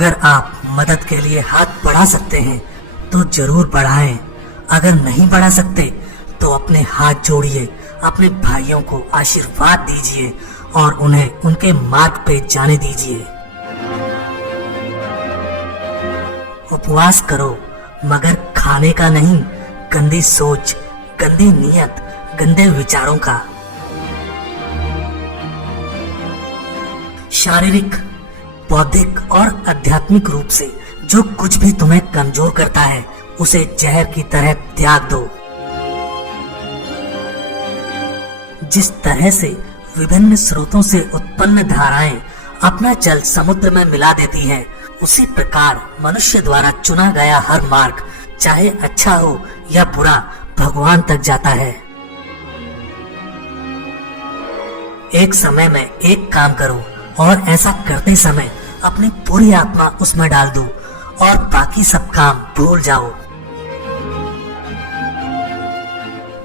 अगर आप मदद के लिए हाथ बढ़ा सकते हैं तो जरूर बढ़ाएं। अगर नहीं बढ़ा सकते तो अपने हाथ जोड़िए, अपने भाइयों को आशीर्वाद दीजिए और उन्हें उनके मार्ग पे जाने दीजिए। उपवास करो, मगर खाने का नहीं, गंदी सोच, गंदी नीयत, गंदे विचारों का। शारीरिक, बौद्धिक और आध्यात्मिक रूप से जो कुछ भी तुम्हें कमजोर करता है उसे जहर की तरह त्याग दो। जिस तरह से विभिन्न स्रोतों से उत्पन्न धाराएं अपना जल समुद्र में मिला देती हैं, उसी प्रकार मनुष्य द्वारा चुना गया हर मार्ग, चाहे अच्छा हो या बुरा, भगवान तक जाता है। एक समय में एक काम करो और ऐसा करते समय अपनी पूरी आत्मा उसमें डाल दो और बाकी सब काम भूल जाओ।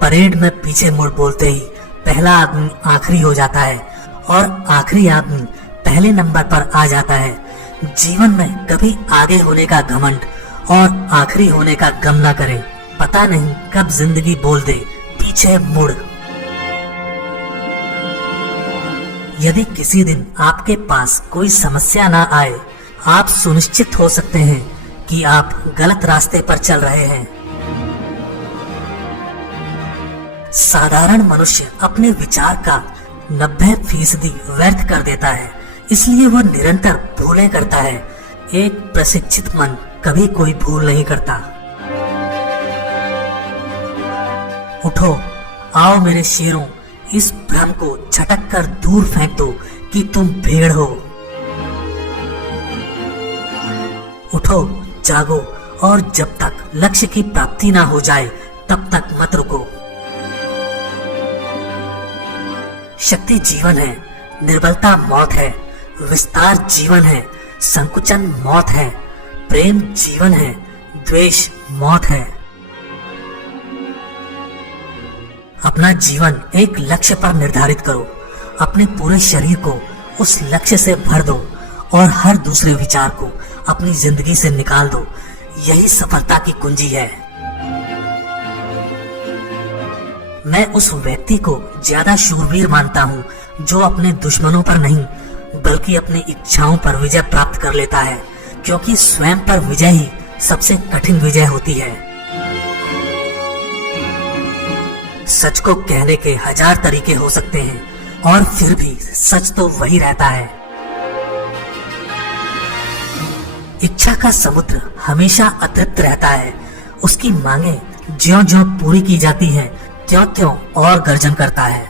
परेड में पीछे मुड़ बोलते ही पहला आदमी आखिरी हो जाता है और आखिरी आदमी पहले नंबर पर आ जाता है। जीवन में कभी आगे होने का घमंड और आखिरी होने का गम ना करें। पता नहीं कब जिंदगी बोल दे पीछे मुड़। यदि किसी दिन आपके पास कोई समस्या ना आए, आप सुनिश्चित हो सकते हैं कि आप गलत रास्ते पर चल रहे हैं। साधारण मनुष्य अपने विचार का 90% व्यर्थ कर देता है, इसलिए वह निरंतर भूलें करता है। एक प्रशिक्षित मन कभी कोई भूल नहीं करता। उठो, आओ मेरे शेरों, इस भ्रम को झटक कर दूर फेंक दो कि तुम भेड़ हो। उठो, जागो और जब तक लक्ष्य की प्राप्ति ना हो जाए तब तक मत रुको। शक्ति जीवन है, निर्बलता मौत है, विस्तार जीवन है, संकुचन मौत है, प्रेम जीवन है, द्वेष मौत है। अपना जीवन एक लक्ष्य पर निर्धारित करो, अपने पूरे शरीर को उस लक्ष्य से भर दो और हर दूसरे विचार को अपनी जिंदगी से निकाल दो। यही सफलता की कुंजी है। मैं उस व्यक्ति को ज्यादा शूरवीर मानता हूँ जो अपने दुश्मनों पर नहीं बल्कि अपनी इच्छाओं पर विजय प्राप्त कर लेता है, क्योंकि स्वयं पर विजय ही सबसे कठिन विजय होती है। सच को कहने के 1000 तरीके हो सकते हैं और फिर भी सच तो वही रहता है। इच्छा का समुद्र हमेशा अतृप्त रहता है। उसकी मांगे ज्यों-ज्यों पूरी की जाती हैं, त्यों-त्यों और गर्जन करता है।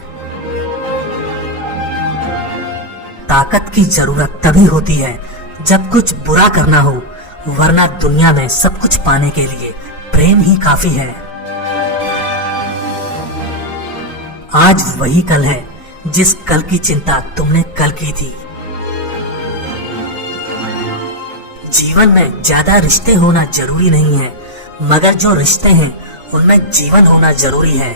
ताकत की जरूरत तभी होती है जब कुछ बुरा करना हो, वरना दुनिया में सब कुछ पाने के लिए प्रेम ही काफी है। आज वही कल है जिस कल की चिंता तुमने कल की थी। जीवन में ज्यादा रिश्ते होना जरूरी नहीं है, मगर जो रिश्ते हैं उनमें जीवन होना जरूरी है।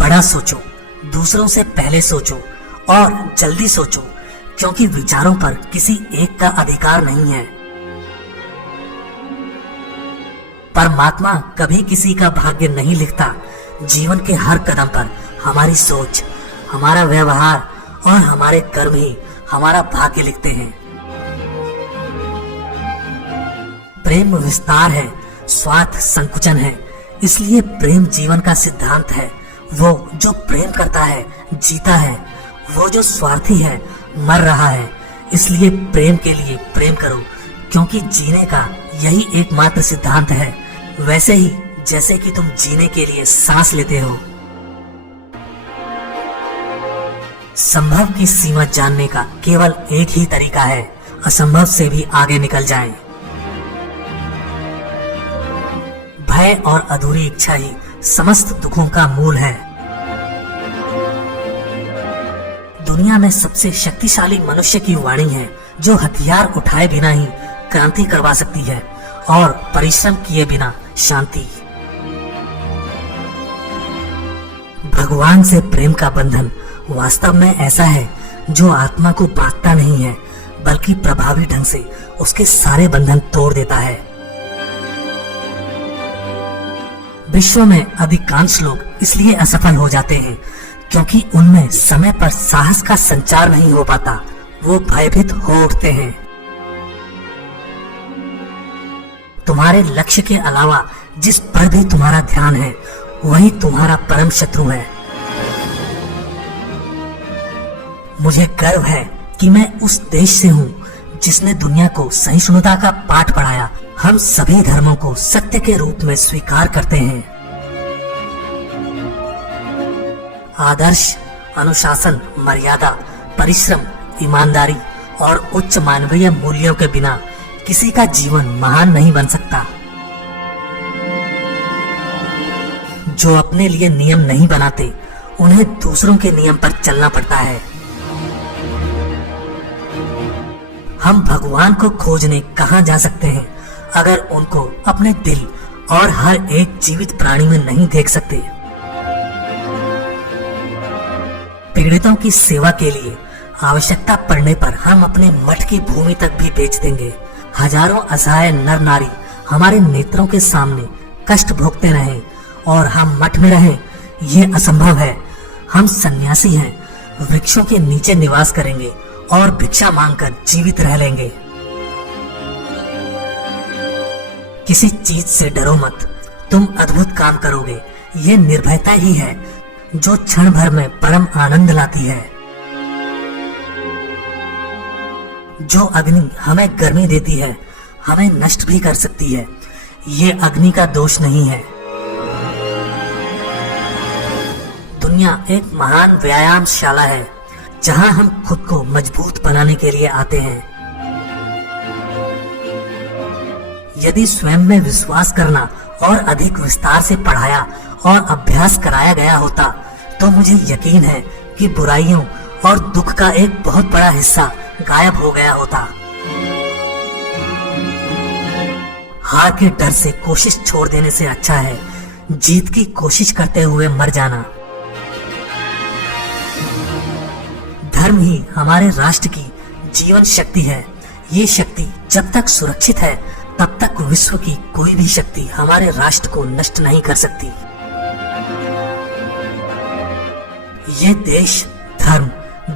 बड़ा सोचो, दूसरों से पहले सोचो और जल्दी सोचो, क्योंकि विचारों पर किसी एक का अधिकार नहीं है। परमात्मा कभी किसी का भाग्य नहीं लिखता। जीवन के हर कदम पर हमारी सोच, हमारा व्यवहार और हमारे कर्म ही हमारा भाग्य लिखते हैं। प्रेम विस्तार है, स्वार्थ संकुचन है, इसलिए प्रेम जीवन का सिद्धांत है। वो जो प्रेम करता है जीता है, वो जो स्वार्थी है मर रहा है। इसलिए प्रेम के लिए प्रेम करो, क्योंकि जीने का यही एकमात्र सिद्धांत है, वैसे ही जैसे कि तुम जीने के लिए सांस लेते हो। संभव की सीमा जानने का केवल एक ही तरीका है, असंभव से भी आगे निकल जाएं। भय और अधूरी इच्छा ही समस्त दुखों का मूल है। दुनिया में सबसे शक्तिशाली मनुष्य की वाणी है, जो हथियार उठाए बिना ही क्रांति करवा सकती है और परिश्रम किए बिना शांति। भगवान से प्रेम का बंधन वास्तव में ऐसा है जो आत्मा को बांधता नहीं है, बल्कि प्रभावी ढंग से उसके सारे बंधन तोड़ देता है। विश्व में अधिकांश लोग इसलिए असफल हो जाते हैं क्योंकि उनमें समय पर साहस का संचार नहीं हो पाता, वो भयभीत हो उठते हैं। तुम्हारे लक्ष्य के अलावा जिस पर भी तुम्हारा ध्यान है वही तुम्हारा परम शत्रु है। मुझे गर्व है कि मैं उस देश से हूँ जिसने दुनिया को सहिष्णुता का पाठ पढ़ाया। हम सभी धर्मों को सत्य के रूप में स्वीकार करते हैं। आदर्श, अनुशासन, मर्यादा, परिश्रम, ईमानदारी और उच्च मानवीय मूल्यों के बिना किसी का जीवन महान नहीं बन सकता। जो अपने लिए नियम नहीं बनाते उन्हें दूसरों के नियम पर चलना पड़ता है। हम भगवान को खोजने कहाँ जा सकते हैं अगर उनको अपने दिल और हर एक जीवित प्राणी में नहीं देख सकते। पीड़ितों की सेवा के लिए आवश्यकता पड़ने पर हम अपने मठ की भूमि तक भी बेच देंगे। हजारों असहाय नर नारी हमारे नेत्रों के सामने कष्ट भोगते रहें और हम मठ में रहें, ये असंभव है। हम सन्यासी हैं, वृक्षों के नीचे निवास करेंगे और भिक्षा मांगकर जीवित रह लेंगे। किसी चीज से डरो मत, तुम अद्भुत काम करोगे। ये निर्भयता ही है जो क्षण भर में परम आनंद लाती है। जो अग्नि हमें गर्मी देती है हमें नष्ट भी कर सकती है। ये अग्नि का दोष नहीं है। दुनिया एक महान व्यायामशाला है जहां हम खुद को मजबूत बनाने के लिए आते हैं। यदि स्वयं में विश्वास करना और अधिक विस्तार से पढ़ाया और अभ्यास कराया गया होता तो मुझे यकीन है कि बुराइयों और दुख का एक बहुत बड़ा हिस्सा गायब हो गया होता। हार के डर से कोशिश छोड़ देने से अच्छा है जीत की कोशिश करते हुए मर जाना। धर्म ही हमारे राष्ट्र की जीवन शक्ति है। ये शक्ति जब तक सुरक्षित है तब तक विश्व की कोई भी शक्ति हमारे राष्ट्र को नष्ट नहीं कर सकती। ये देश धर्म,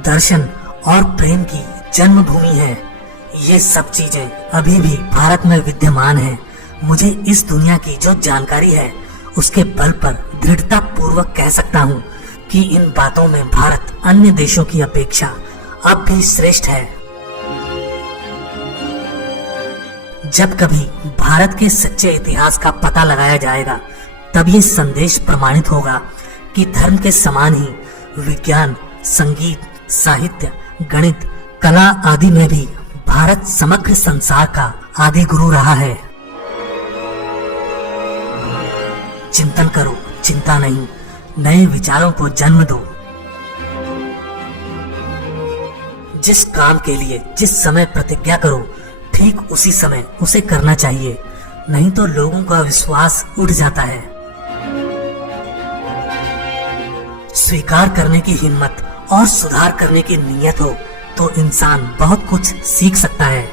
दर्शन और प्रेम की जन्मभूमि है। ये सब चीजें अभी भी भारत में विद्यमान हैं। मुझे इस दुनिया की जो जानकारी है उसके बल पर दृढ़ता पूर्वक कह सकता हूँ कि इन बातों में भारत अन्य देशों की अपेक्षा अब भी श्रेष्ठ है। जब कभी भारत के सच्चे इतिहास का पता लगाया जाएगा तब ये संदेश प्रमाणित होगा कि धर्म के समान ही विज्ञान, संगीत, साहित्य, गणित, कला आदि में भी भारत समग्र संसार का आदि गुरु रहा है। चिंतन करो, चिंता नहीं, नए विचारों को जन्म दो। जिस काम के लिए जिस समय प्रतिज्ञा करो ठीक उसी समय उसे करना चाहिए, नहीं तो लोगों का विश्वास उठ जाता है। स्वीकार करने की हिम्मत और सुधार करने की नीयत हो तो इंसान बहुत कुछ सीख सकता है।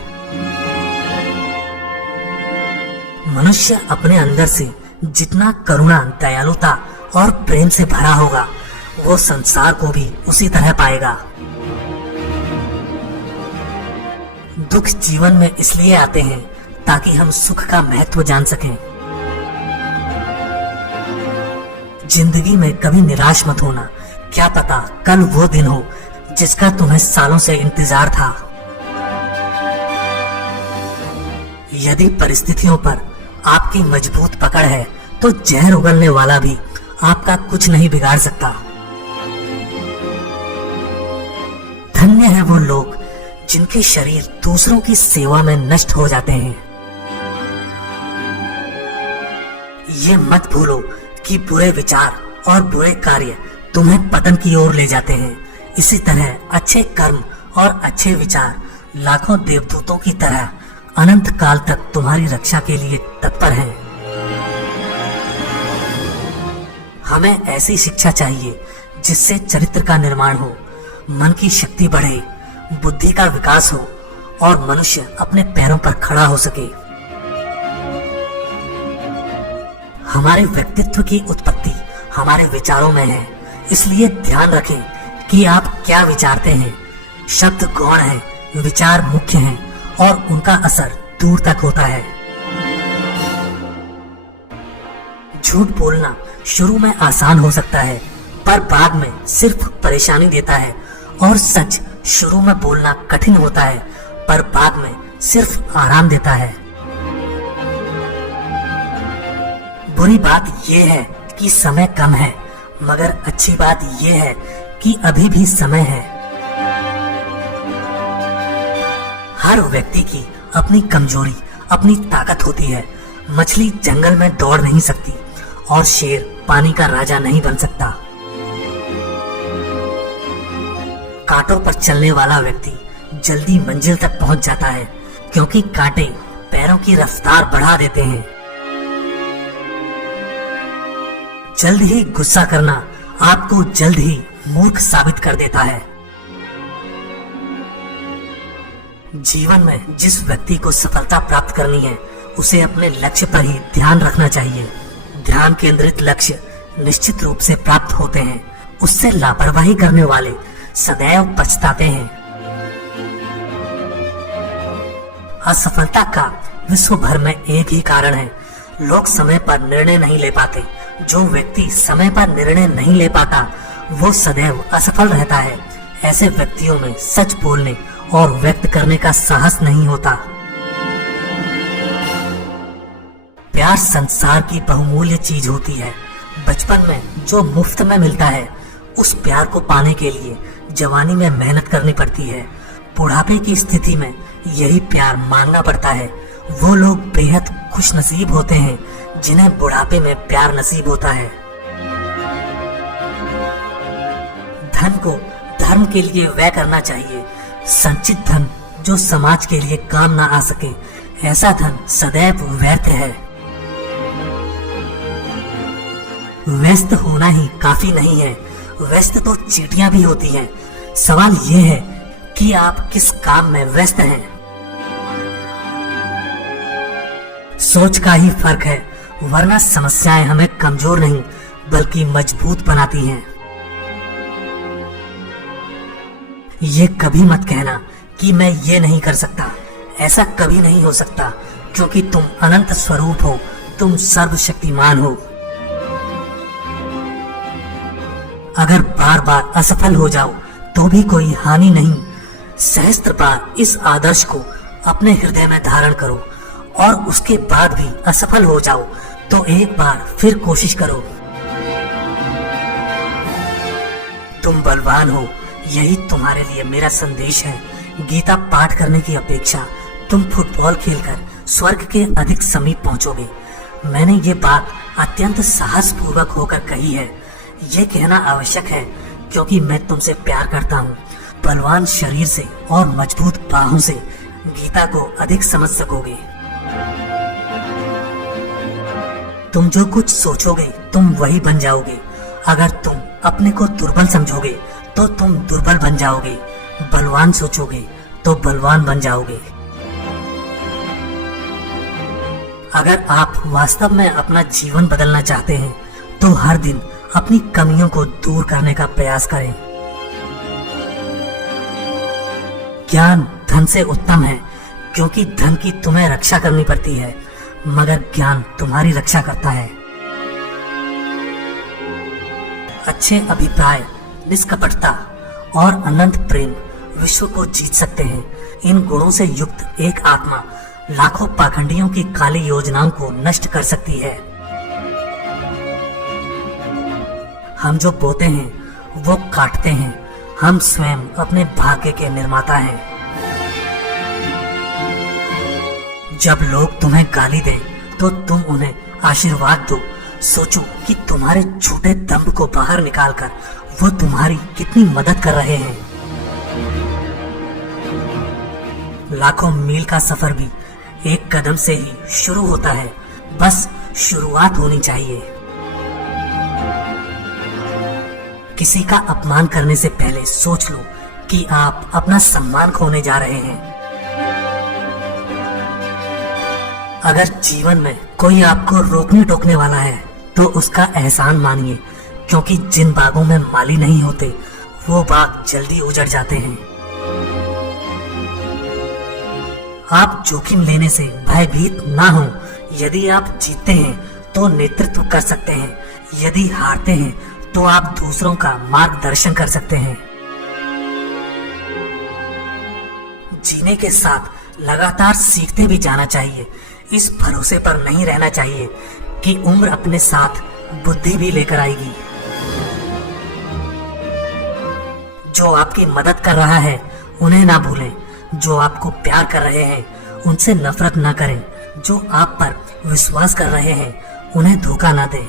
मनुष्य अपने अंदर से जितना करुणा, दयालुता और प्रेम से भरा होगा वो संसार को भी उसी तरह पाएगा। दुख जीवन में इसलिए आते हैं ताकि हम सुख का महत्व जान सकें। जिंदगी में कभी निराश मत होना, क्या पता कल वो दिन हो जिसका तुम्हें सालों से इंतजार था। यदि परिस्थितियों पर आपकी मजबूत पकड़ है तो जहर उगलने वाला भी आपका कुछ नहीं बिगाड़ सकता। धन्य है वो लोग जिनके शरीर दूसरों की सेवा में नष्ट हो जाते हैं। ये मत भूलो कि बुरे विचार और बुरे कार्य तुम्हें पतन की ओर ले जाते हैं। इसी तरह अच्छे कर्म और अच्छे विचार लाखों देवदूतों की तरह अनंत काल तक तुम्हारी रक्षा के लिए तत्पर हैं। हमें ऐसी शिक्षा चाहिए जिससे चरित्र का निर्माण हो, मन की शक्ति बढ़े, बुद्धि का विकास हो और मनुष्य अपने पैरों पर खड़ा हो सके। हमारे व्यक्तित्व की उत्पत्ति हमारे विचारों में है, इसलिए ध्यान रखें कि आप क्या विचारते हैं। शब्द गौण है, विचार मुख्य हैं और उनका असर दूर तक होता है। झूठ बोलना शुरू में आसान हो सकता है, पर बाद में सिर्फ परेशानी देता है, और सच शुरू में बोलना कठिन होता है, पर बाद में सिर्फ आराम देता है। बुरी बात यह है कि समय कम है, मगर अच्छी बात यह है कि अभी भी समय है। हर व्यक्ति की अपनी कमजोरी, अपनी ताकत होती है। मछली जंगल में दौड़ नहीं सकती और शेर पानी का राजा नहीं बन सकता। कांटों पर चलने वाला व्यक्ति जल्दी मंजिल तक पहुंच जाता है, क्योंकि कांटे पैरों की रफ्तार बढ़ा देते हैं। जल्द ही गुस्सा करना आपको जल्द ही मूर्ख साबित कर देता है। जीवन में जिस व्यक्ति को सफलता प्राप्त करनी है, उसे अपने लक्ष्य पर ही ध्यान रखना चाहिए। ध्यान केंद्रित लक्ष्य निश्चित रूप से प्राप्त होते हैं, उससे लापरवाही करने वाले सदैव पछताते हैं। असफलता का विश्व भर में एक ही कारण है, लोग समय पर निर्णय नहीं ले पाते। जो व्यक्ति समय पर निर्णय नहीं ले पाता, वो सदैव असफल रहता है। ऐसे व्यक्तियों में सच बोलने और व्यक्त करने का साहस नहीं होता। प्यार संसार की बहुमूल्य चीज होती है। बचपन में जो मुफ्त में मिलता है, उस प्यार को पाने के लिए जवानी में मेहनत करनी पड़ती है। बुढ़ापे की स्थिति में यही प्यार मांगना पड़ता है। वो लोग बेहद खुशनसीब होते हैं जिन्हें बुढ़ापे में प्यार नसीब होता है। धन को धर्म के लिए व्यय करना चाहिए। संचित धन जो समाज के लिए काम ना आ सके, ऐसा धन सदैव व्यर्थ है। व्यस्त होना ही काफी नहीं है, व्यस्त तो चींटियां भी होती हैं। सवाल ये है कि आप किस काम में व्यस्त हैं। सोच का ही फर्क है, वरना समस्याएं हमें कमजोर नहीं बल्कि मजबूत बनाती हैं। ये कभी मत कहना कि मैं ये नहीं कर सकता। ऐसा कभी नहीं हो सकता, क्योंकि तुम अनंत स्वरूप हो, तुम सर्वशक्तिमान हो। अगर बार बार असफल हो जाओ तो भी कोई हानि नहीं। सहस्त्र बार इस आदर्श को अपने हृदय में धारण करो, और उसके बाद भी असफल हो जाओ तो एक बार फिर कोशिश करो। तुम बलवान हो, यही तुम्हारे लिए मेरा संदेश है। गीता पाठ करने की अपेक्षा तुम फुटबॉल खेलकर स्वर्ग के अधिक समीप पहुंचोगे। मैंने ये बात अत्यंत साहस पूर्वक होकर कही है। ये कहना आवश्यक है क्योंकि मैं तुमसे प्यार करता हूँ। बलवान शरीर से और मजबूत बाहों से गीता को अधिक समझ सकोगे। तुम जो कुछ सोचोगे तुम वही बन जाओगे। अगर तुम अपने को दुर्बल समझोगे तो तुम दुर्बल बन जाओगे। बलवान सोचोगे तो बलवान बन जाओगे। अगर आप वास्तव में अपना जीवन बदलना चाहते हैं तो हर दिन अपनी कमियों को दूर करने का प्रयास करें। ज्ञान धन से उत्तम है, क्योंकि धन की तुम्हें रक्षा करनी पड़ती है, मगर ज्ञान तुम्हारी रक्षा करता है। अच्छे अभिप्राय, निष्कपटता और अनंत प्रेम विश्व को जीत सकते हैं। इन गुणों से युक्त एक आत्मा लाखों पाखंडियों की काली योजनाओं को नष्ट कर सकती है। हम जो बोते हैं वो काटते हैं। हम स्वयं अपने भाग्य के निर्माता हैं। जब लोग तुम्हें गाली दें तो तुम उन्हें आशीर्वाद दो। सोचो कि तुम्हारे झूठे दंभ को बाहर निकालकर वो तुम्हारी कितनी मदद कर रहे हैं। लाखों मील का सफर भी एक कदम से ही शुरू होता है, बस शुरुआत होनी चाहिए। किसी का अपमान करने से पहले सोच लो कि आप अपना सम्मान खोने जा रहे हैं। अगर जीवन में कोई आपको रोकने टोकने वाला है तो उसका एहसान मानिए, क्योंकि जिन बागों में माली नहीं होते वो बाग जल्दी उजड़ जाते हैं। आप जोखिम लेने से भयभीत ना हो। यदि आप जीतते हैं तो नेतृत्व कर सकते हैं, यदि हारते हैं तो आप दूसरों का मार्गदर्शन कर सकते हैं। जीने के साथ लगातार सीखते भी जाना चाहिए। इस भरोसे पर नहीं रहना चाहिए कि उम्र अपने साथ बुद्धि भी लेकर आएगी। जो आपकी मदद कर रहा है उन्हें ना भूलें। जो आपको प्यार कर रहे हैं उनसे नफरत ना करें। जो आप पर विश्वास कर रहे हैं उन्हें धोखा ना दें।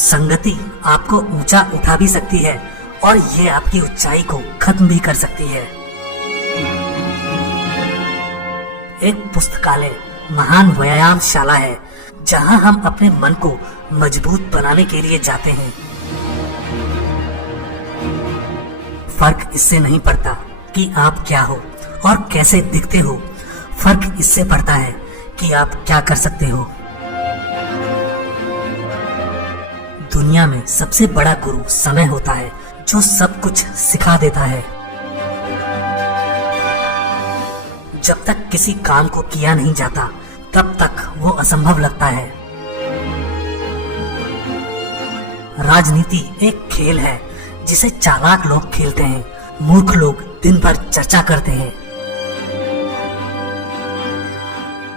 संगति आपको ऊंचा उठा भी सकती है और ये आपकी ऊंचाई को खत्म भी कर सकती है। एक पुस्तकालय महान व्यायामशाला है जहां हम अपने मन को मजबूत बनाने के लिए जाते हैं। फर्क इससे नहीं पड़ता कि आप क्या हो और कैसे दिखते हो, फर्क इससे पड़ता है कि आप क्या कर सकते हो। दुनिया में सबसे बड़ा गुरु समय होता है, जो सब कुछ सिखा देता है। जब तक किसी काम को किया नहीं जाता तब तक वो असंभव लगता है। राजनीति एक खेल है जिसे चालाक लोग खेलते हैं, मूर्ख लोग दिन भर चर्चा करते हैं।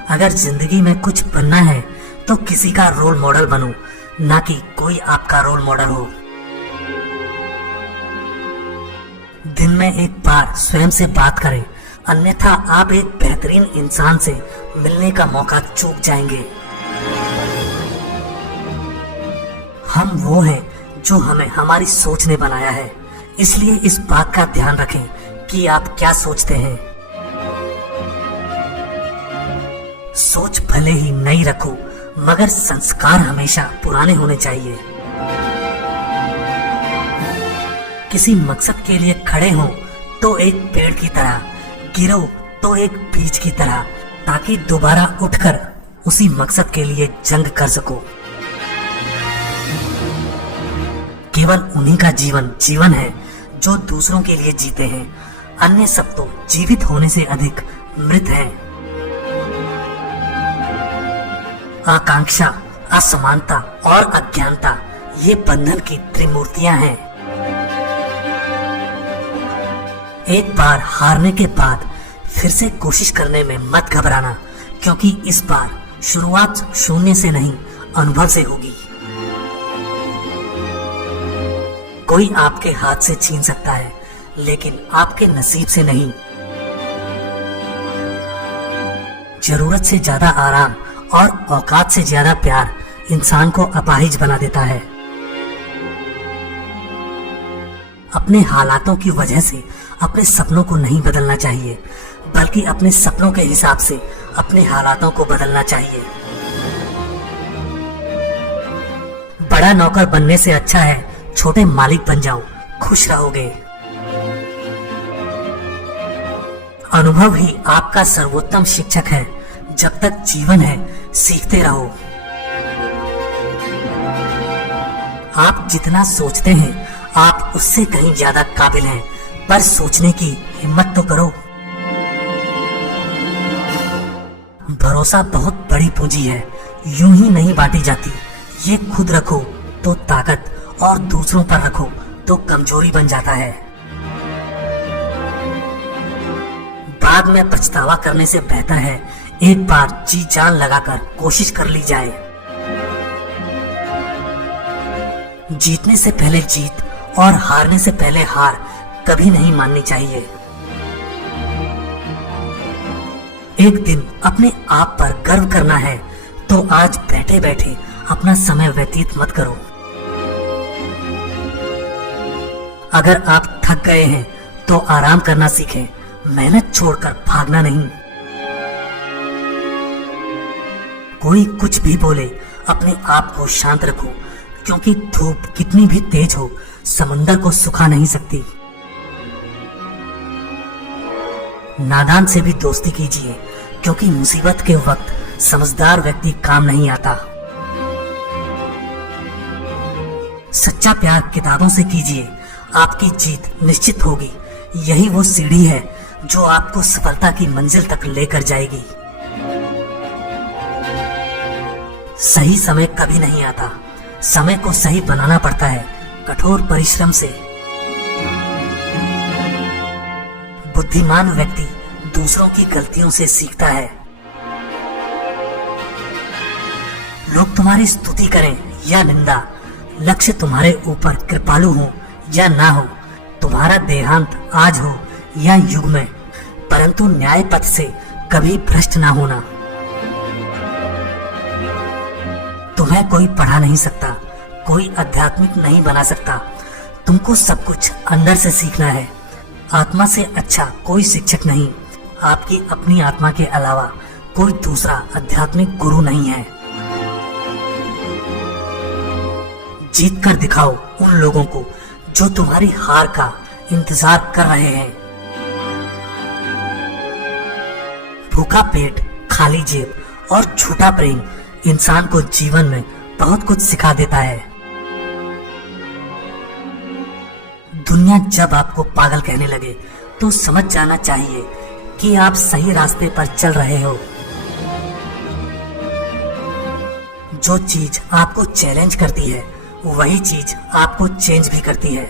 अगर जिंदगी में कुछ बनना है तो किसी का रोल मॉडल बनो, ना कि कोई आपका रोल मॉडल हो। दिन में एक बार स्वयं से बात करें, अन्यथा आप एक बेहतरीन इंसान से मिलने का मौका चूक जाएंगे। हम वो हैं जो हमें हमारी सोच ने बनाया है, इसलिए इस बात का ध्यान रखें कि आप क्या सोचते हैं। सोच भले ही नई रखो, मगर संस्कार हमेशा पुराने होने चाहिए। किसी मकसद के लिए खड़े हो तो एक पेड़ की तरह, गिरो तो एक बीज की तरह, ताकि दोबारा उठकर उसी मकसद के लिए जंग कर सको। केवल उन्हीं का जीवन जीवन है जो दूसरों के लिए जीते हैं, अन्य सब तो जीवित होने से अधिक मृत हैं। आकांक्षा, असमानता और अज्ञानता ये बंधन की त्रिमूर्तियां हैं। एक बार हारने के बाद फिर से कोशिश करने में मत घबराना, क्योंकि इस बार शुरुआत शून्य से नहीं, अनुभव से होगी। कोई आपके हाथ से छीन सकता है, लेकिन आपके नसीब से नहीं। जरूरत से ज्यादा आराम और औकात से ज्यादा प्यार इंसान को अपाहिज बना देता है। अपने हालातों की वजह से अपने सपनों को नहीं बदलना चाहिए, बल्कि अपने सपनों के हिसाब से अपने हालातों को बदलना चाहिए। बड़ा नौकर बनने से अच्छा है छोटे मालिक बन जाओ, खुश रहोगे। अनुभव ही आपका सर्वोत्तम शिक्षक है। जब तक जीवन है सीखते रहो। आप जितना सोचते हैं आप उससे कहीं ज्यादा काबिल हैं, पर सोचने की हिम्मत तो करो। भरोसा बहुत बड़ी पूंजी है, यूं ही नहीं बांटी जाती। ये खुद रखो तो ताकत, और दूसरों पर रखो तो कमजोरी बन जाता है। बाद में पछतावा करने से बेहतर है एक बार जी जान लगाकर कोशिश कर ली जाए। जीतने से पहले जीत और हारने से पहले हार कभी नहीं माननी चाहिए। एक दिन अपने आप पर गर्व करना है तो आज बैठे बैठे अपना समय व्यतीत मत करो। अगर आप थक गए हैं तो आराम करना सीखें, मेहनत छोड़कर भागना नहीं। कोई कुछ भी बोले, अपने आप को शांत रखो, क्योंकि धूप कितनी भी तेज हो समंदर को सुखा नहीं सकती। नादान से भी दोस्ती कीजिए, क्योंकि मुसीबत के वक्त समझदार व्यक्ति काम नहीं आता। सच्चा प्यार किताबों से कीजिए, आपकी जीत निश्चित होगी। यही वो सीढ़ी है जो आपको सफलता की मंजिल तक लेकर जाएगी। सही समय कभी नहीं आता, समय को सही बनाना पड़ता है कठोर परिश्रम से। बुद्धिमान व्यक्ति दूसरों की गलतियों से सीखता है। लोग तुम्हारी स्तुति करें या निंदा, लक्ष्य तुम्हारे ऊपर कृपालु हो या ना हो, तुम्हारा देहांत आज हो या युग में, परंतु न्याय पथ से कभी भ्रष्ट ना होना। तुम्हें कोई पढ़ा नहीं सकता, कोई आध्यात्मिक नहीं बना सकता। तुमको सब कुछ अंदर से सीखना है। आत्मा से अच्छा कोई शिक्षक नहीं। आपकी अपनी आत्मा के अलावा कोई दूसरा आध्यात्मिक गुरु नहीं है। जीत कर दिखाओ उन लोगों को जो तुम्हारी हार का इंतजार कर रहे हैं। भूखा पेट, खाली जेब और झूठा प्रेम इंसान को जीवन में बहुत कुछ सिखा देता है। दुनिया जब आपको पागल कहने लगे तो समझ जाना चाहिए कि आप सही रास्ते पर चल रहे हो। जो चीज आपको चैलेंज करती है वही चीज आपको चेंज भी करती है।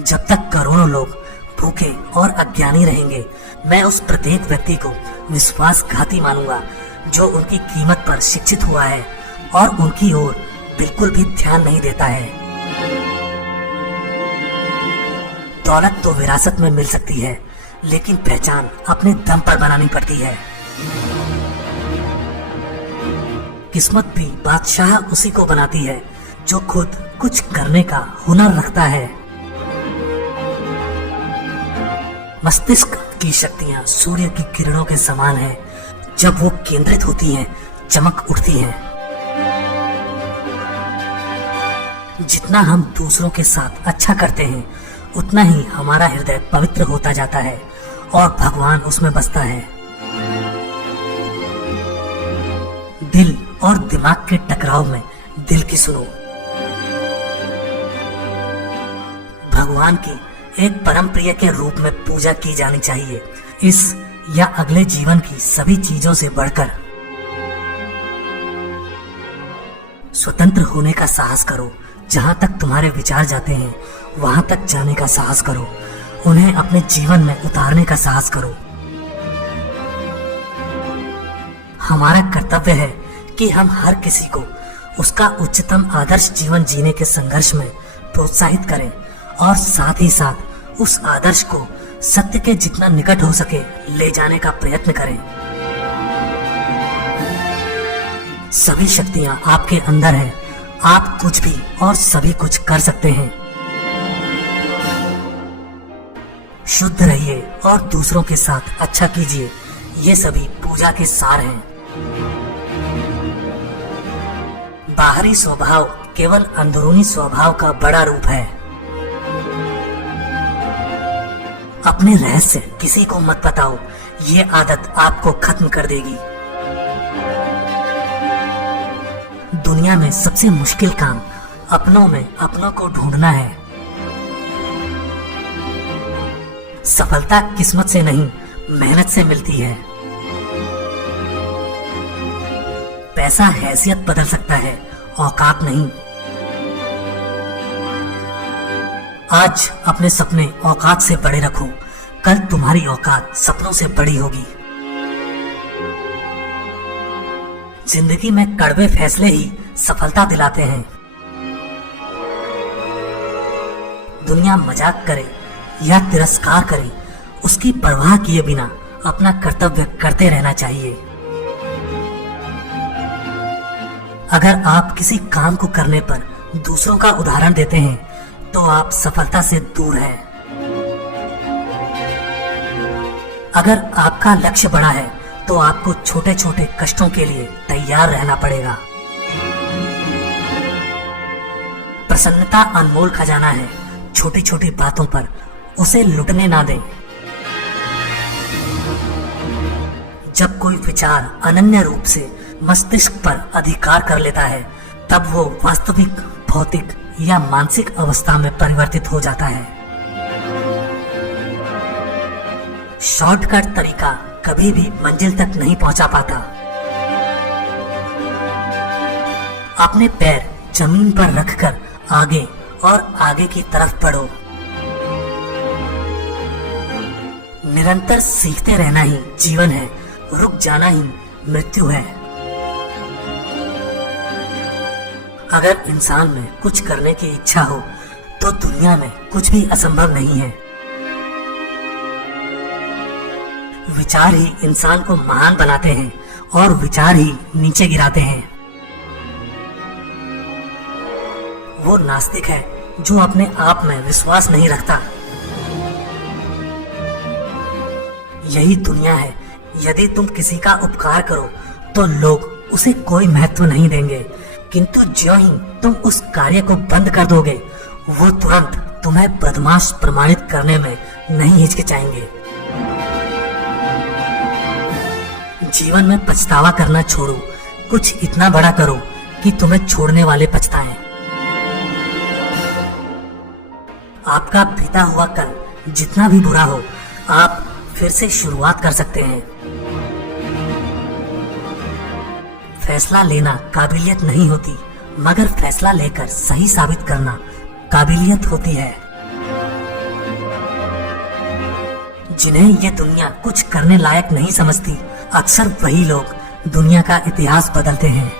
जब तक करोड़ों लोग भूखे और अज्ञानी रहेंगे, मैं उस प्रत्येक व्यक्ति को विश्वासघाती मानूंगा जो उनकी कीमत पर शिक्षित हुआ है और उनकी ओर बिल्कुल भी ध्यान नहीं देता है। दौलत तो विरासत में मिल सकती है, लेकिन पहचान अपने दम पर बनानी पड़ती है। किस्मत भी बादशाह उसी को बनाती है जो खुद कुछ करने का हुनर रखता है। मस्तिष्क की शक्तियां सूर्य की किरणों के समान हैं। जब वो केंद्रित होती हैं, चमक उठती है। जितना हम दूसरों के साथ अच्छा करते हैं, उतना ही हमारा हृदय पवित्र होता जाता है और भगवान उसमें बसता है। दिल और दिमाग के टकराव में दिल की सुनो। भगवान की एक परम प्रिय के रूप में पूजा की जानी चाहिए, इस या अगले जीवन की सभी चीजों से बढ़कर। स्वतंत्र होने का साहस करो। जहां तक तुम्हारे विचार जाते हैं वहां तक जाने का साहस करो। उन्हें अपने जीवन में उतारने का साहस करो। हमारा कर्तव्य है कि हम हर किसी को उसका उच्चतम आदर्श जीवन जीने के संघर्ष में प्रोत्साहित करें और साथ ही साथ उस आदर्श को सत्य के जितना निकट हो सके ले जाने का प्रयत्न करें। सभी शक्तियां आपके अंदर हैं। आप कुछ भी और सभी कुछ कर सकते हैं। शुद्ध रहिए और दूसरों के साथ अच्छा कीजिए। ये सभी पूजा के सार हैं। बाहरी स्वभाव केवल अंदरूनी स्वभाव का बड़ा रूप है। अपने रहस्य किसी को मत बताओ, ये आदत आपको खत्म कर देगी। दुनिया में सबसे मुश्किल काम अपनों में अपनों को ढूंढना है। सफलता किस्मत से नहीं, मेहनत से मिलती है। पैसा हैसियत बदल सकता है, औकात नहीं। आज अपने सपने औकात से बड़े रखो, कल तुम्हारी औकात सपनों से बड़ी होगी। जिंदगी में कड़वे फैसले ही सफलता दिलाते हैं। दुनिया मजाक करे या तिरस्कार करे, उसकी परवाह किए बिना अपना कर्तव्य करते रहना चाहिए। अगर आप किसी काम को करने पर दूसरों का उदाहरण देते हैं तो आप सफलता से दूर हैं। अगर आपका लक्ष्य बड़ा है तो आपको छोटे छोटे कष्टों के लिए तैयार रहना पड़ेगा। प्रसन्नता अनमोल खजाना है। छोटी छोटी बातों पर उसे लुटने ना दें। जब कोई विचार अनन्य रूप से मस्तिष्क पर अधिकार कर लेता है, तब वो वास्तविक भौतिक या मानसिक अवस्था में परिवर्तित हो जाता है। शॉर्टकट तरीका कभी भी मंजिल तक नहीं पहुंचा पाता। अपने पैर जमीन पर रखकर आगे और आगे की तरफ बढ़ो। निरंतर सीखते रहना ही जीवन है, रुक जाना ही मृत्यु है। अगर इंसान में कुछ करने की इच्छा हो तो दुनिया में कुछ भी असंभव नहीं है। विचार ही इंसान को महान बनाते हैं और विचार ही नीचे गिराते हैं। वो नास्तिक है जो अपने आप में विश्वास नहीं रखता। यही दुनिया है। यदि तुम किसी का उपकार करो तो लोग उसे कोई महत्व नहीं देंगे, किंतु ज्यों ही तुम उस कार्य को बंद कर दोगे, वो तुरंत तुम्हें बदमाश प्रमाणित करने में नहीं हिचकिचाएंगे। जीवन में पछतावा करना छोड़ो, कुछ इतना बड़ा करो कि तुम्हें छोड़ने वाले पछताएं। आपका बीता हुआ कल जितना भी बुरा हो, आप फिर से शुरुआत कर सकते हैं। फैसला लेना काबिलियत नहीं होती, मगर फैसला लेकर सही साबित करना काबिलियत होती है। जिन्हें ये दुनिया कुछ करने लायक नहीं समझती, अक्सर वही लोग दुनिया का इतिहास बदलते हैं।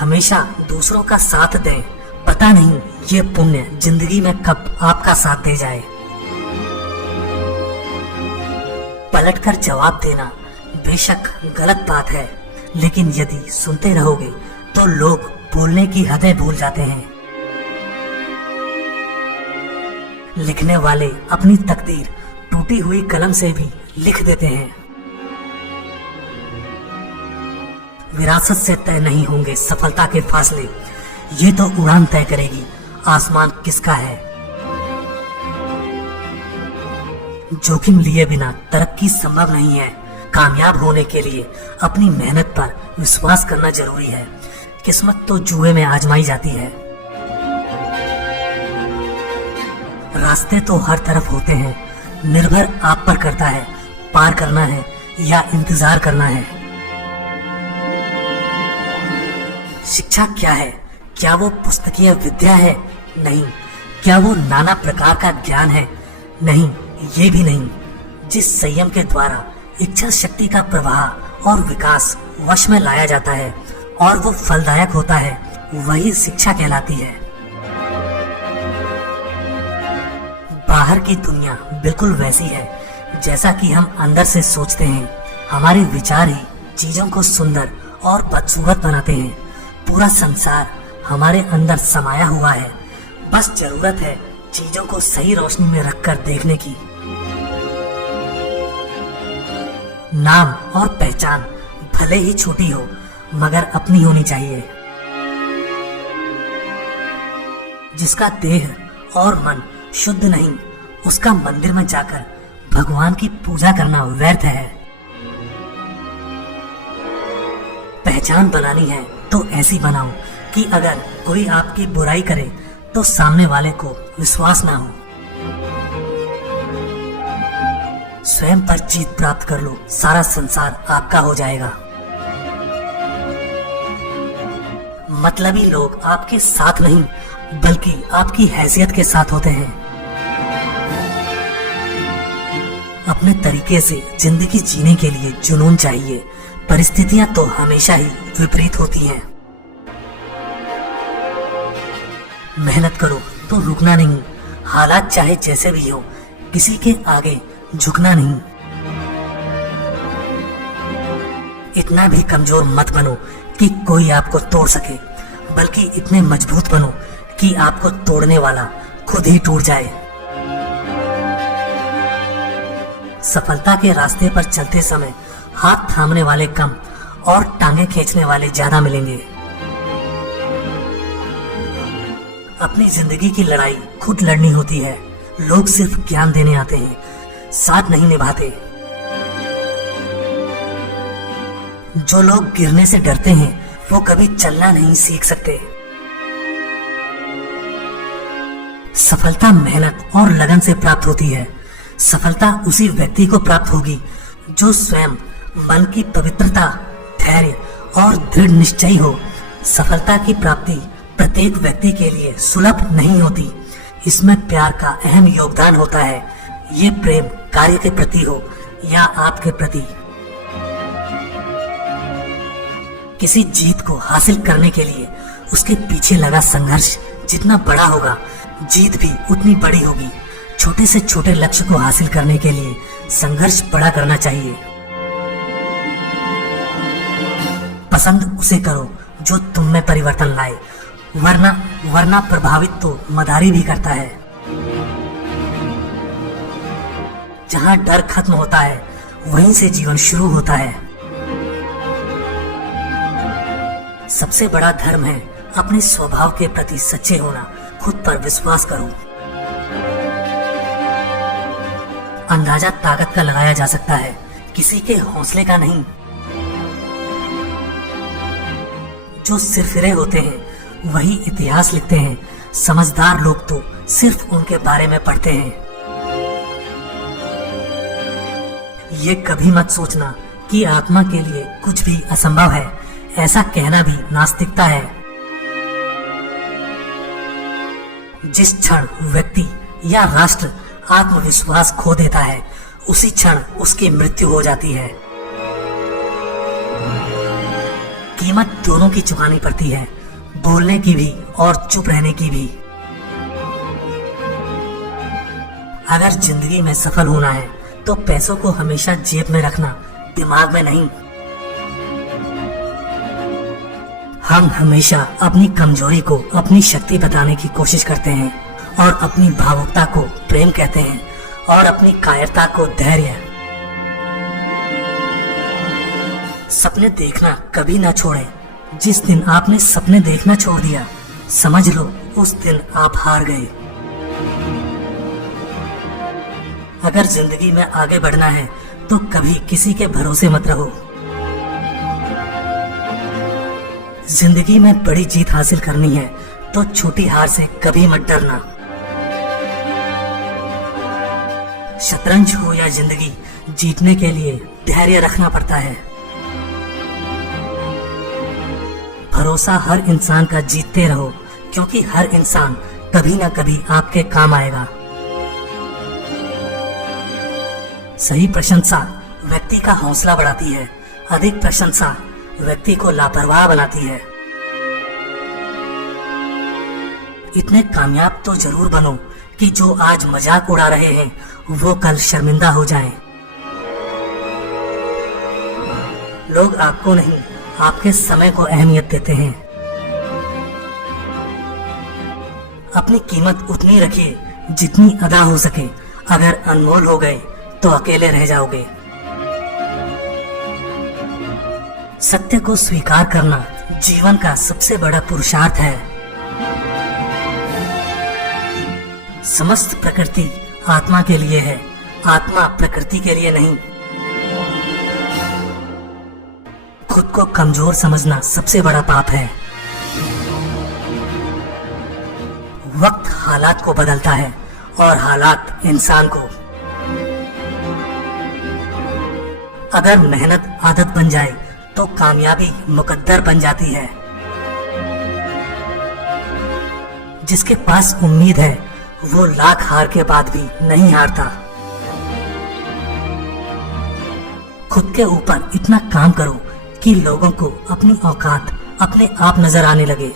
हमेशा दूसरों का साथ दें, पता नहीं ये पुण्य जिंदगी में कब आपका साथ दे जाए। पलटकर जवाब देना बेशक गलत बात है, लेकिन यदि सुनते रहोगे तो लोग बोलने की हदें भूल जाते हैं। लिखने वाले अपनी तकदीर टूटी हुई कलम से भी लिख देते हैं। विरासत से तय नहीं होंगे सफलता के फासले, ये तो उड़ान तय करेगी आसमान किसका है। जोखिम लिए बिना तरक्की संभव नहीं है। कामयाब होने के लिए अपनी मेहनत पर विश्वास करना जरूरी है। किस्मत तो जुए में आजमाई जाती है। रास्ते तो हर तरफ होते हैं, निर्भर आप पर करता है पार करना है या इंतजार करना है। शिक्षा क्या है? क्या वो पुस्तकीय विद्या है? नहीं। क्या वो नाना प्रकार का ज्ञान है? नहीं, ये भी नहीं। जिस संयम के द्वारा इच्छा शक्ति का प्रवाह और विकास वश में लाया जाता है और वो फलदायक होता है, वही शिक्षा कहलाती है। बाहर की दुनिया बिल्कुल वैसी है जैसा कि हम अंदर से सोचते हैं। हमारे विचार ही चीजों को सुंदर और बदसूरत बनाते हैं। पूरा संसार हमारे अंदर समाया हुआ है, बस जरूरत है चीजों को सही रोशनी में रखकर देखने की। नाम और पहचान भले ही छोटी हो, मगर अपनी होनी चाहिए। जिसका देह और मन शुद्ध नहीं, उसका मंदिर में जाकर भगवान की पूजा करना व्यर्थ है। पहचान बनानी है तो ऐसी बनाओ कि अगर कोई आपकी बुराई करे तो सामने वाले को विश्वास ना हो। स्वयं पर जीत प्राप्त कर लो, सारा संसार आपका हो जाएगा। मतलबी लोग आपके साथ नहीं, बल्कि आपकी हैसियत के साथ होते हैं। अपने तरीके से जिंदगी जीने के लिए जुनून चाहिए। परिस्थितियां तो हमेशा ही विपरीत होती हैं। मेहनत करो तो रुकना नहीं। हालात चाहे जैसे भी हो, किसी के आगे झुकना नहीं। इतना भी कमजोर मत बनो कि कोई आपको तोड़ सके, बल्कि इतने मजबूत बनो कि आपको तोड़ने वाला खुद ही टूट जाए। सफलता के रास्ते पर चलते समय हाथ थामने वाले कम और टांगे खींचने वाले ज्यादा मिलेंगे। अपनी जिंदगी की लड़ाई खुद लड़नी होती है। लोग सिर्फ ज्ञान देने आते हैं, साथ नहीं निभाते। जो लोग गिरने से डरते हैं वो कभी चलना नहीं सीख सकते। सफलता मेहनत और लगन से प्राप्त होती है। सफलता उसी व्यक्ति को प्राप्त होगी जो स्वयं मन की पवित्रता, धैर्य और दृढ़ निश्चयी हो। सफलता की प्राप्ति प्रत्येक व्यक्ति के लिए सुलभ नहीं होती। इसमें प्यार का अहम योगदान होता है। ये प्रेम कार्य के प्रति हो या आपके प्रति। किसी जीत को हासिल करने के लिए उसके पीछे लगा संघर्ष जितना बड़ा होगा, जीत भी उतनी बड़ी होगी। छोटे से छोटे लक्ष्य को हासिल करने के लिए संघर्ष बड़ा करना चाहिए। पसंद उसे करो जो तुम में परिवर्तन लाए, वरना प्रभावित तो मदारी भी करता है। जहां डर खत्म होता है वहीं से जीवन शुरू होता है। सबसे बड़ा धर्म है अपने स्वभाव के प्रति सच्चे होना। खुद पर विश्वास करो। अंदाजा ताकत का लगाया जा सकता है, किसी के हौसले का नहीं। जो सिरफिरे होते हैं वही इतिहास लिखते हैं। समझदार लोग तो सिर्फ उनके बारे में पढ़ते हैं। ये कभी मत सोचना कि आत्मा के लिए कुछ भी असंभव है। ऐसा कहना भी नास्तिकता है। जिस क्षण व्यक्ति या राष्ट्र आत्मविश्वास खो देता है उसी क्षण उसकी मृत्यु हो जाती है। कीमत दोनों की चुकानी पड़ती है, बोलने की भी और चुप रहने की भी। अगर जिंदगी में सफल होना है तो पैसों को हमेशा जेब में रखना, दिमाग में नहीं। हम हमेशा अपनी कमजोरी को अपनी शक्ति बताने की कोशिश करते हैं और अपनी भावुकता को प्रेम कहते हैं और अपनी कायरता को धैर्य। सपने देखना कभी ना छोड़ें। जिस दिन आपने सपने देखना छोड़ दिया समझ लो उस दिन आप हार गए। अगर जिंदगी में आगे बढ़ना है तो कभी किसी के भरोसे मत रहो। जिंदगी में बड़ी जीत हासिल करनी है तो छोटी हार से कभी मत डरना। शतरंज हो या जिंदगी, जीतने के लिए धैर्य रखना पड़ता है। भरोसा हर इंसान का जीतते रहो, क्योंकि हर इंसान कभी ना कभी आपके काम आएगा। सही प्रशंसा व्यक्ति का हौसला बढ़ाती है, अधिक प्रशंसा व्यक्ति को लापरवाह बनाती है। इतने कामयाब तो जरूर बनो कि जो आज मजाक उड़ा रहे हैं वो कल शर्मिंदा हो जाएं। लोग आपको नहीं, आपके समय को अहमियत देते हैं। अपनी कीमत उतनी रखिए जितनी अदा हो सके। अगर अनमोल हो गए तो अकेले रह जाओगे। सत्य को स्वीकार करना जीवन का सबसे बड़ा पुरुषार्थ है। समस्त प्रकृति आत्मा के लिए है, आत्मा प्रकृति के लिए नहीं। खुद को कमजोर समझना सबसे बड़ा पाप है। वक्त हालात को बदलता है और हालात इंसान को। अगर मेहनत आदत बन जाए तो कामयाबी मुकद्दर बन जाती है। जिसके पास उम्मीद है वो लाख हार के बाद भी नहीं हारता। खुद के ऊपर इतना काम करो कि लोगों को अपनी औकात अपने आप नजर आने लगे।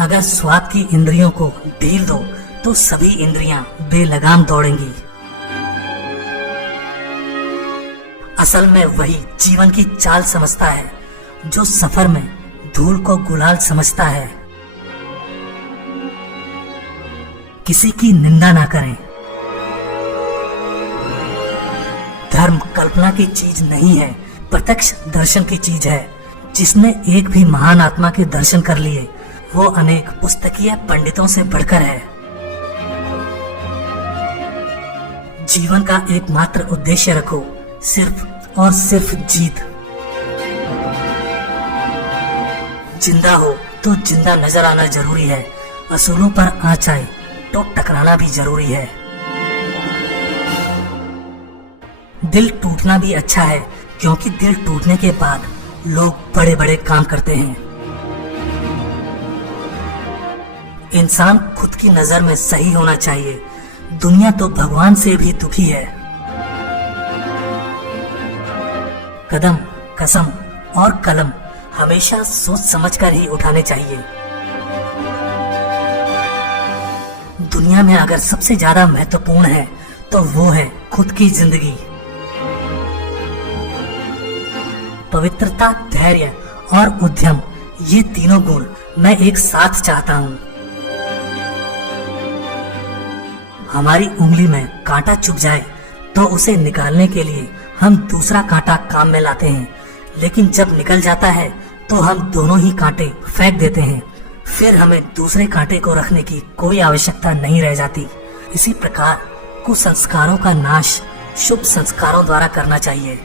अगर स्वाद की इंद्रियों को ढील दो तो सभी इंद्रियां बेलगाम दौड़ेंगी। असल में वही जीवन की चाल समझता है जो सफर में धूल को गुलाल समझता है। किसी की निंदा ना करें। धर्म कल्पना की चीज नहीं है, प्रत्यक्ष दर्शन की चीज है। जिसने एक भी महान आत्मा के दर्शन कर लिए वो अनेक पुस्तकीय पंडितों से बढ़कर है। जीवन का एकमात्र उद्देश्य रखो, सिर्फ और सिर्फ जीत। जिंदा हो तो जिंदा नजर आना जरूरी है, असूलों पर आँच आए तो टकराना भी जरूरी है। दिल टूटना भी अच्छा है, क्योंकि दिल टूटने के बाद लोग बड़े बड़े काम करते हैं। इंसान खुद की नजर में सही होना चाहिए, दुनिया तो भगवान से भी दुखी है। कदम, कसम और कलम हमेशा सोच समझकर ही उठाने चाहिए। दुनिया में अगर सबसे ज्यादा महत्वपूर्ण है तो वो है खुद की जिंदगी। पवित्रता, धैर्य और उद्यम, ये तीनों गुण मैं एक साथ चाहता हूँ। हमारी उंगली में कांटा चुभ जाए तो उसे निकालने के लिए हम दूसरा कांटा काम में लाते हैं, लेकिन जब निकल जाता है तो हम दोनों ही कांटे फेंक देते हैं। फिर हमें दूसरे कांटे को रखने की कोई आवश्यकता नहीं रह जाती। इसी प्रकार कुसंस्कारों का नाश शुभ संस्कारों द्वारा करना चाहिए।